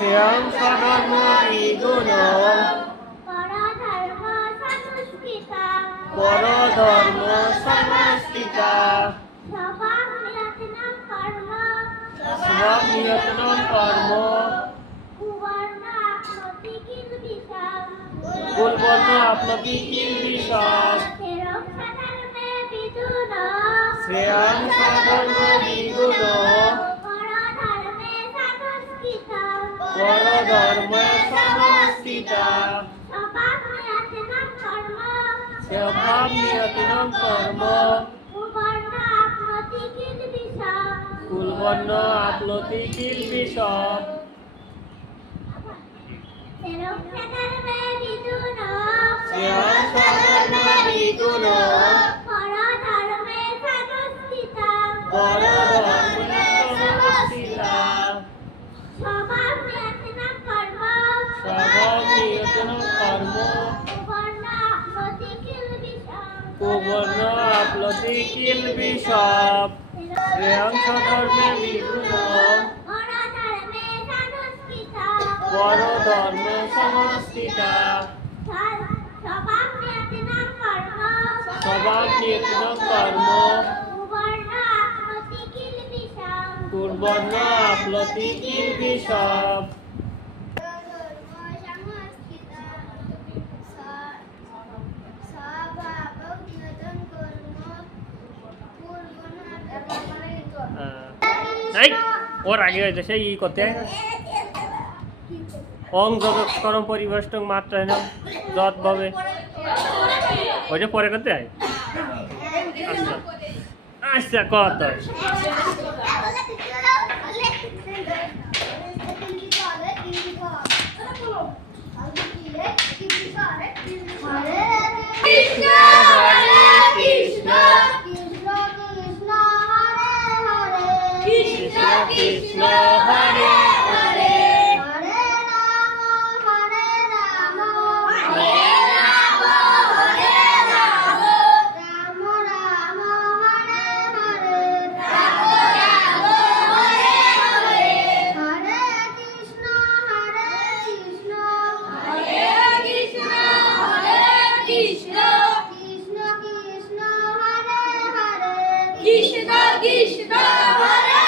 শ্রেয়ং স্বধর্ম বিগুণ পরধর্ম সংস্কৃতা স্বভাব নিয়তনম কর্ম কুলবর্ণ আপনতি কিল সাধর্মে বিদুন শ্রেয়ং স্বধর্ম স্বভাব নিয়তনম কর্ম কুলবর্ণ আপনতি কিল বিষম সেরম সাধর্মে বিদুন শ্রেয়ং স্বধর্ম বিগুণ কুবর্ণ আপলতি কিল বিষম শ্রেয়ং স্বধর্মে বিগুণ সংস্কৃতা পরধর্ম সংস্কৃতা স্বভাব নিয়তনম কর্ম কুর্বর্ণ আপলতি কিল বিষম এই, ওর আগে হয়েছে সেই ই করতে। অং যতকরম পরিবেষ্টং মাত্রায় না, যত ভাবে। ওইটা পরে করতে হয়? আচ্ছা আচ্ছা কত Krishna Krishna Hare Hare Krishna, Krishna, Hare